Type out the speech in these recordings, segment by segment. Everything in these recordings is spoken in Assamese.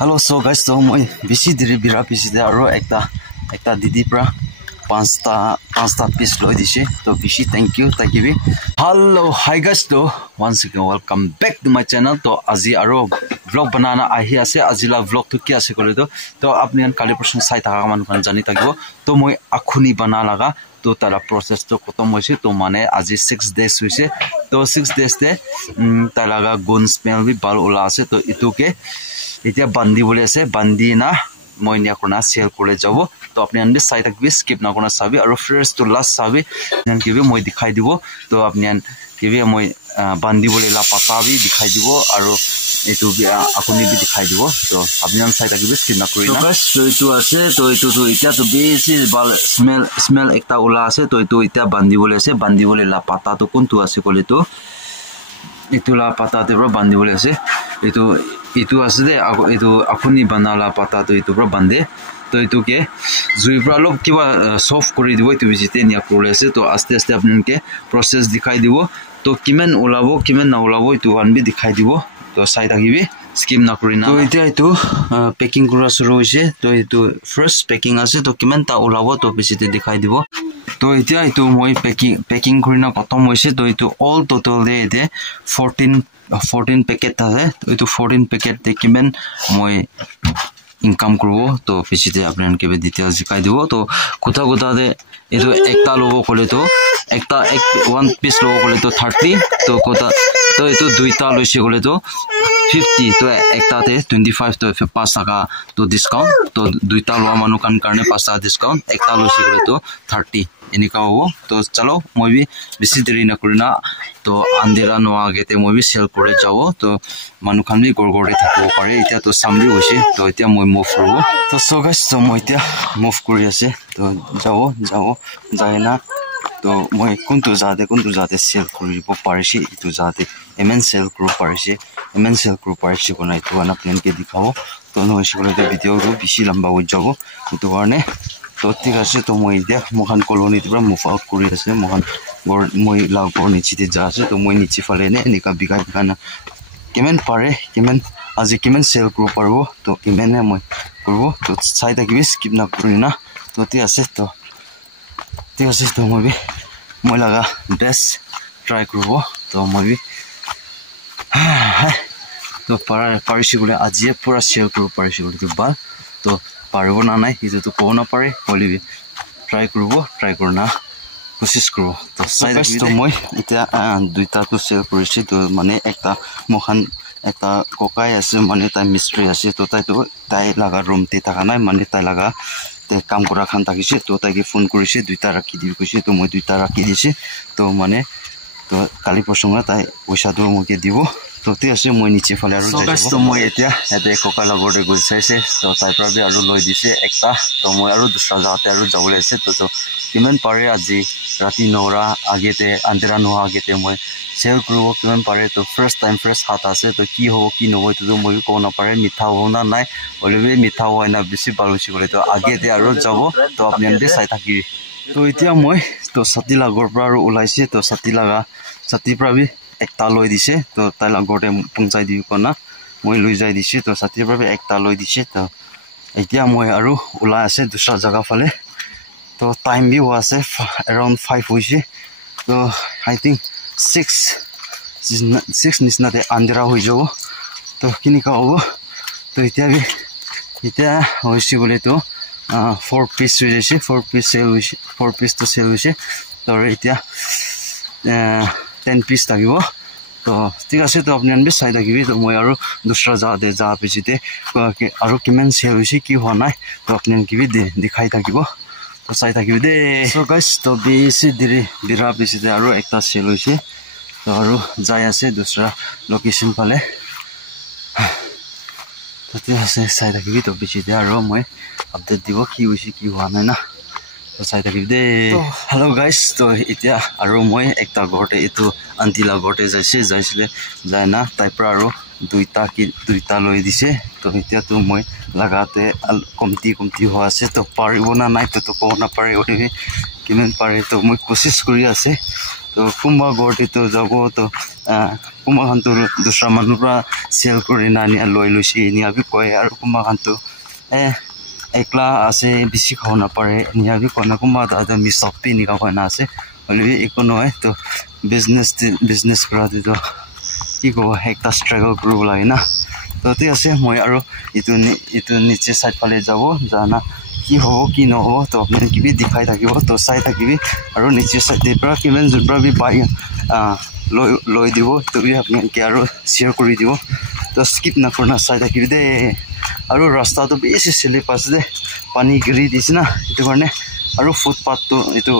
Hello, so guys, so moi bisi diri bira bisi de aro ekta didi pra pasta piece loi dise to bisi thank you takibi. Hello, hi guys, to once again welcome back to my channel. To aji aro vlog banana ahi ase ajila vlog to ki ase kole to apni an kali person sai taka man kan jani takibo to moi akhuni bana laga to tara process to kotom hoise to mane aji 6 days hoise to 6 days te talaga gun smell bi bal ula ase to ituke এতিয়া বান্দি বলে আছে বান্দি না মই নিয়া কোনা সেল করে যাব তো আপনি আনবে সাইড থাকবে স্কিপ না কোনা সাবি আর ফার্স্ট টু লাস্ট সাবি নেন কিবে মই দেখাই দিব তো আপনি আন কিবে মই বান্দি বলে লা পাতা বি দেখাই দিব আর এটু আপনি বি দেখাই দিব তো আপনি আন সাইড থাকবে স্কিপ না করি না তো গাইস তো এটু আছে তো এটু তো এটা তো বেশি বাল স্মেল একটা ওলা আছে তো এটু এটা বান্দি বলে লা পাতা তো কোনটো আছে কলে তো ইতুলা পাতা দেবো বান্ধি বলে আছে ইটো আছে দে ইটো আখনি বানালা পাতা তো ইটো পুরো বান্ধে তো ইটোকে জুই পুরা লোক কিবা সফট করে দিব ইটো বিজিতে নিয়া করে আছে তো আস্তে আস্তে আপনাকে প্রসেস দেখাই দিব তো কিমান ওলাবো কিমান না ওলাবো ইটো আনবি দেখাই দিব তো সাই থাকিবি স্কিম না করি না তো এটা ইটো প্যাকিং করা শুরু হইছে তো ইটো ফার্স্ট প্যাকিং আছে তো কিমান তা ওলাবো তো বিজিতে দেখাই দিব তো এতিয়া ইটো মই প্যাকিং কৰি না খতম হৈছে তো ইটো অল টোটাল দে এতে 14 প্যাকেট আছে তো ইটো 14 প্যাকেট তে কিমান মই ইনকাম করব তো পিছিতে আপনাকে ডিটেইলস দেখাই দিব তো কোথা দে এটো একটা লব কলে তো একটা ওয়ান পিস লব কলে তো 30 তো কোথা তো এটো দুইটা লইছে কলে তো 50 তো একটাতে 25 তো 5 টাকা তো ডিসকাউন্ট তো দুইটা লওয়া মানুহ কারণে 5 টাকা ডিসকাউন্ট একটা লইছে কলে তো 30 এনেকা হবো তো চলো মই বি বেশি দেরি না করি না তো আন্দেরা নো আগেতে মই বি সেল করে যাব তো মানুহ খান বি গড়গড়ে থাকিব পারে এটা তো সামলি হইছে তো এতিয়া মই মুভ করব তো সো গাইস তো মই এতিয়া মুভ কৰি আছে তো যাব যাই না তো মই কোনটো যাতে সেল কৰিব পাৰিছে ইটো যাতে এমএন সেল কৰিব পাৰিছে কোনা ইটো আনা প্লেনকে দেখাব তো নহৈছে বলে ভিডিওটো বেছি লম্বা হৈ যাব ইটো কাৰণে তো ঠিক আছে তো মই এতিয়া মহান কলোনীৰ পৰা মুভ আউট কৰি আছে মহান মই লাগৰ নিচিতে যা আছে তো মই নিচি ফালে নে এনেকা বিঘা না কিমান পাৰে আজি কিমান সেল কৰিব পাৰিব তো কিমানে মই কৰিব তো চাই থাকিবি স্কিপ না কৰি না তো ঠিক আছে তো মই লাগা বেষ্ট ট্ৰাই কৰব তো মই তো পাৰিছে বলে আজি পুৰা সেল কৰিব পাৰিছে বলে তো ভাল তো পারব না নাই ইটো তো কো না পারে বলিবি ট্রাই করব না কোশিশ করব তো সাইড তো মই এটা দুইটা তো সেল কৰিছে তো মানে একটা মহান একটা কোকাই আছে মানে তাই মিস্ত্রি আছে তো তাই লাগা রুমতে থাকা নাই মানে তাই লাগা কাম করা খান থাকিছে তো তাইকে ফোন কৰিছে দুইটা ৰাখি দিব কৈছে তো মই দুইটা ৰাখি দিছে তো মানে তো কালি পৰসংগা তাই পইচাটো মোকে দিব তো ঠিক আছে মই নিচে ফালে আৰু যাই তো মই এতিয়া এতে কোকা লগতে গৈ চাইছে তো তাই পৰা বি আৰু লৈ দিছে একটা তো মই আৰু দুসৰা জাগাতে আৰু যাবলৈ আছে তো কিমান পাৰে আজি ৰাতি নৰা আগেতে আন্দেৰা নোহোৱা আগেতে মই সেল কৰিব কিমান পাৰে তো ফার্স্ট টাইম ফ্রেশ হাত আছে তো কি হ'ব কি নহয় তো মই কো না পাৰে মিঠা হ'ব না নাই অলবে মিঠা হয় না বেছি ভাল হৈছে বলে তো আগেতে আৰু যাব তো আপনি আনতে চাই থাকি তো এতিয়া মই তো সাতি লাগৰ পৰা আৰু ওলাইছে তো সাতি পৰা বি একটা লৈ দিছে তো তাই লগতে পঞ্চাই দিব কনা মই লৈ যাই দিছে তো সাতিৰ পৰা একটা লৈ দিছে তো এতিয়া মই আৰু ওলাই আছে দুসৰা জায়গা ফালে তো টাইম বি হোৱা আছে around 5 হৈছে তো আই থিংক 6 নিচিনাতে আন্দেৰা হৈ যাব তো কিনিকা হ'ব তো এতিয়া হৈছে বলে তো 4 পিস হৈ গৈছে 4 পিস তো সেল হৈছে তো এতিয়া 10 পিস থাকিব তো ঠিক আছে তো আপনি আনবি চাই থাকিবি তো মই আৰু দুসৰা জাগাতে যা পিছিতে আৰু কিমান সেল হৈছে কি হোৱা নাই তো আপনি কিবি দেখাই থাকিব তো চাই থাকিবি দে সো গাইস তো বেছি দেৰি বিৰা পিছিতে আৰু একটা সেল হৈছে তো আৰু যাই আছে দুসৰা লোকেশন ফালে তো ঠিক আছে চাই থাকিবি তো পিছিতে আৰু মই আপডেট দিব কি হৈছে কি হোৱা নাই না তো চাই থাকিবি দে হেল্ল' গাইস তো এতিয়া আৰু মই একটা ঘৰতে এইটো আন্টিলা ঘৰতে যাইছিলে যায় না তাই পৰা আৰু দুইটা লৈ দিছে তো এতিয়া তো মই লাগাতে কমতি হোৱা আছে তো পাৰিব না নাই তো ক'ব নাপাৰে কিমান পাৰে তো মই কোশিশ কৰি আছে তো কুম্বা গড়ি তো যাব তো কুম্বা খান তো দুসরা মানুষরা সেল করে না নিয়া লই লইছে নিয়া বি কয় আর কুম্বা খান তো একলা আছে বেশি খাও না পারে নিয়া বি কয় না কুম্বা দাদা মি সপি নিকা কয় না আছে হলে একো নয় তো বিজনেস করা তো কি কব একটা স্ট্রাগল কৰিব লাগে না তো ঠিক আছে মই আৰু ইটো নিচে সাইড ফালে যাব জানা কি হব কি নহব তো আপুনি কিবি দেখাই থাকিব তো চাই থাকিবি আৰু নিচে সাইডৰ পৰা কিমান জুনৰা বি পাই লৈ দিব তো বি আপোনালোকে আৰু শ্বেয়াৰ কৰি দিব তো স্কিপ নকৰনা চাই থাকিবি দে আৰু ৰাস্তাটো বেছি স্লিপ আছে দে পানী গিৰি দিছে না এইটো কাৰণে আৰু ফুটপাথটো এইটো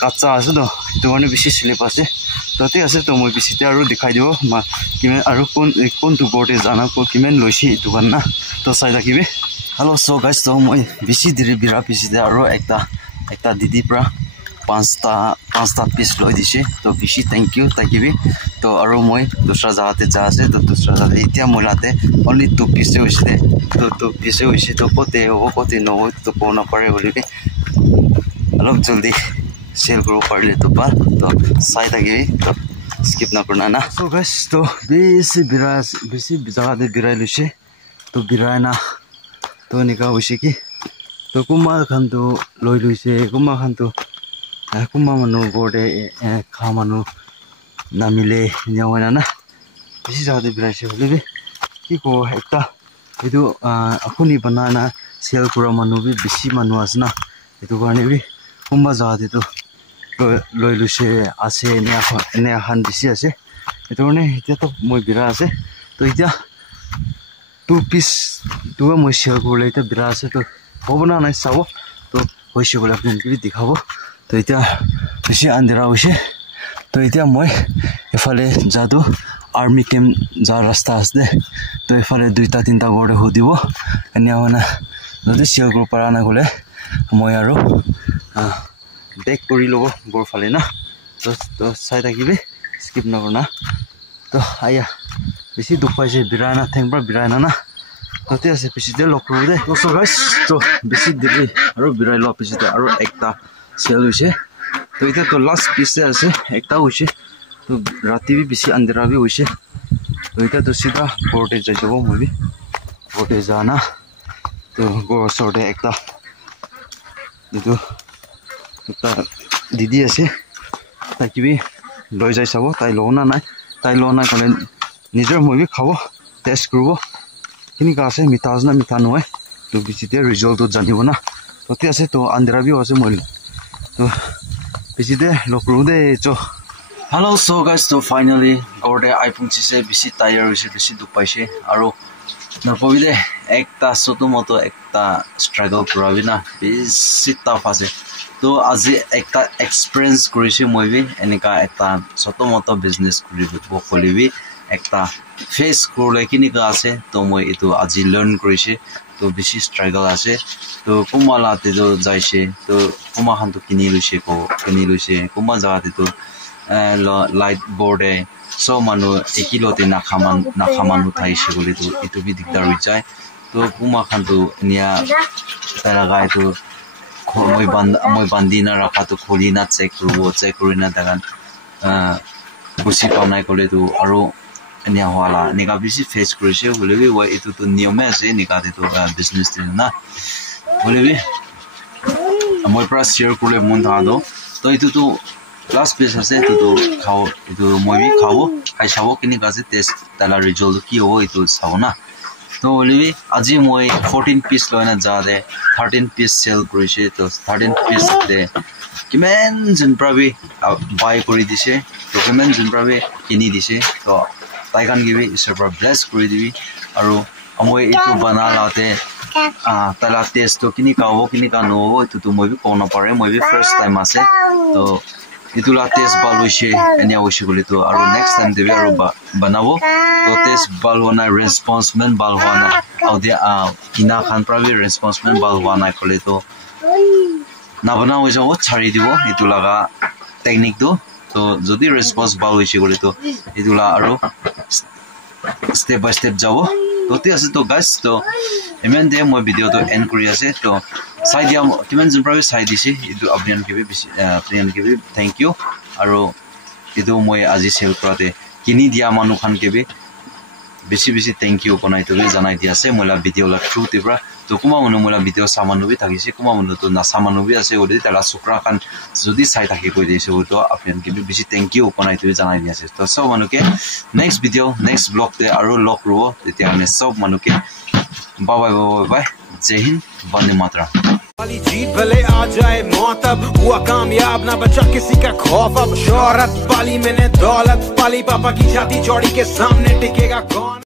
কাঁচা আছে তো এইটো কাৰণে বেছি স্লিপ আছে তো ঠিক আছে তো মই বেছিতে আৰু দেখাই দিব কিমান আৰু কোনটো গড়তে জানা কিমান লৈছে এইটো কাৰণে না তো চাই থাকিবি হেল্ল' চ' গাইজ তো মই বেছি দেৰি বিৰা বেছিতে আৰু একটা দিদিৰ পৰা পাঁচটা পিচ লৈ দিছে তো বেছি থেংক ইউ থাকিবি তো আৰু মই দুসৰা জাগাতে যা আছে তো দুসৰা জাগাতে এতিয়া মই লাতে অনলি 2 পিচে হৈছে তো 2 পিচে হৈছে তো কতে হ'ব কতে নহ'ব তো ক'ব নাপাৰে বুলিবি অলপ জলদি সেল কৰিব পাৰিলে তো পা তো চাই থাকিবি তো স্কিপ নকৰনা না চ' গাইজ তো বেছি জাগাতে বিৰাই লৈছে তো বিৰাই না তো এনেকুৱা হৈছে কি তো কোনোবা খান তো লৈ লৈছে কোনোবা খান তো কোনোবা মানুহ গড়তে খা মানুহ নামিলে এনে হয় না বেছি জাগাতে বিৰাইছে বুলিবি কি কব একটা এইটো আপুনি বনানা চেল কৰা মানুহ বি বেছি মানুহ আছে না এইটো কাৰণে বি কোনোবা জাগাতে তো লৈ লৈছে আছে এনে এখন বেছি আছে সেইটো কাৰণে এতিয়াতো মই বিৰা আছে তো এতিয়া 2 পিচ দুটা মই শ্বেয়াৰ কৰিলে এতিয়া বিৰা আছে তো হ'ব না নাই চাব তো হৈছে বোলে আপোনালোকে দেখাব তো এতিয়া বেছি আন্ধেৰা হৈছে তো এতিয়া মই এফালে যাদু আৰ্মি কেম্প যা ৰাস্তা আছে তো এফালে 2-3টা গড়ে সুধিব এনে হয় না যদি শ্বেয়াৰ কৰিব পৰা নাই গ'লে মই আৰু বেক কৰি ল'ব গড় ফালে না তো চাই থাকিবি স্কিপ নকৰনা তো আয়া বেছি দুখ পাইছে বিৰাই না ঠেং পৰা বিৰাই না তাতে আছে পিছতে লগ কৰোঁ দে তো গাইজ তো বেছি দেৰি আৰু বিৰাই লোৱা পিছতে আৰু একটা চেল হৈছে তো এতিয়া তো লাষ্ট পিছে আছে একটা হৈছে তো ৰাতি বি বেছি আন্ধেৰা বি হৈছে তো এতিয়া তো চিধা ঘৰতে যাই যাব মই বি ঘৰতে যা না তো ঘৰৰ ওচৰতে একটা এইটো একটা দিদি আছে তাই কিবি লৈ যাই চাব তাই লওঁ না নাই তাই লোৱা নাই ক'লে নিজৰ মই বি খাব টেষ্ট কৰিব কেনেকুৱা আছে মিঠা আছে না মিঠা নহয় তো বেছিতে ৰিজাল্টটো জানিব না তাতে আছে তো আন্ধেৰা বিও আছে মই তো বেছিতে লগ কৰোঁ দে চ হেল্ল' চ' গাইজ তো ফাইনেলি ঘৰতে আইপুংচিছে বেছি টায়াৰ হৈছে বেছি দুখ পাইছে আৰু নকবি দে একটা ছোটো মতো একটা ষ্ট্ৰাগল কৰাবি না বেছি টাফ আছে তো আজি একটা এক্সপিৰিয়েঞ্চ কৰিছে মই বি এনেকুৱা এটা ছোটো মতো বিজনেছ কৰিব কৰিবি একটা ফেচ কৰিলে কেনেকুৱা আছে তো মই এইটো আজি লাৰ্ণ কৰিছে তো বেছি ষ্ট্ৰাগল আছে তো কোনোবা লাতে তো যাইছে তো কোনোবা খানটো কিনি লৈছে কোনোবা জাগাতে তো লাইট বৰ্ডে চব মানুহ একিলতে নাখা মানুহ থাকিছে বুলি তো এইটো বি দিগদাৰ হৈ যায় তো কোনোবা খানটো এনিয়া তেনেকুৱা এইটো মই বান্ধি না ৰাখাটো খুলি না চেক কৰি না দেখান বুজি পোৱা নাই ক'লেতো আৰু এনে হোৱালা এনেকুৱা বেছি ফেচ কৰিছে হ'লেবি এইটোতো নিয়মে আছে এনেকুৱাতেতো বিজনেছ না হ'লেবি মই পৰা শ্বেয়াৰ কৰিলে মন থাকাটো তো এইটোতো লাষ্ট পিচ আছে এইটোতো খাওঁ এইটো মই বি খাই চাব কেনেকুৱা আছে টেষ্ট তাৰ ৰিজাল্টটো কি হ'ব এইটো চাব না তো হ'লেবি আজি মই 14 পিচ লৈ না যাতে 13 পিচ চেল কৰিছে তো 13 পিচ দে কিমান যোনপৰা বি বাই কৰি দিছে তো কিমান যোনপৰা বি কিনি দিছে তো তাই কাৰণ কিবি ঈশ্বৰৰ পৰা ব্লেছ কৰি দিবি আৰু মই এইটো বনা লাওঁতে তাইলা টেষ্টটো কেনেকুৱা হ'ব কেনেকুৱা নহ'ব এইটোতো মই বি ক'ব নাপাৰে মই বি ফাৰ্ষ্ট টাইম আছে তো এইটো লা টেষ্ট ভাল হৈছে এনে হৈছে বুলিতো আৰু নেক্সট টাইম দিবি আৰু বনাব তো টেষ্ট ভাল হোৱা নাই ৰেছপন্সমেণ্ট ভাল হোৱা নাই আৰু কিনা খান পৰা বি ৰেছপন্সমেণ্ট ভাল হোৱা নাই ক'লেতো নাবনা হৈ যাব চাৰি দিব এইটো লগা টেকনিকটো তো যদি ৰেছপন্স ভাল হৈছে ক'লেতো এইটো লা আৰু ষ্টেপ বাই ষ্টেপ যাব তো ঠিক আছে তো গাইজ তো ইমান দে মই ভিডিঅ'টো এণ্ড কৰি আছে তো চাই দিয়া কিমান যোনপৰা চাই দিছে এইটো আপোনালোকে বেছি থেংক ইউ আৰু edu moi aji sell korate kini dia manu khan ke be বেছি thank you konai to janai dia ase mola video la through tibra to kuma manu mola video samanu bi thagise kuma manu to na samanu bi ase odi tala sukra khan jodi sai thaki koi dise to apyan ke beshi thank you konai to janai dia ase to sob manu ke next video next vlog te aru log ro tetia ame sob manu ke bye bye bye jai hind vande mataram वाली जीत भले आ जाए मौत अब हुआ कामयाब ना बचा किसी का खौफ अब शोहरत पाली मैंने दौलत पाली पापा की छाती चौड़ी के सामने टिकेगा कौन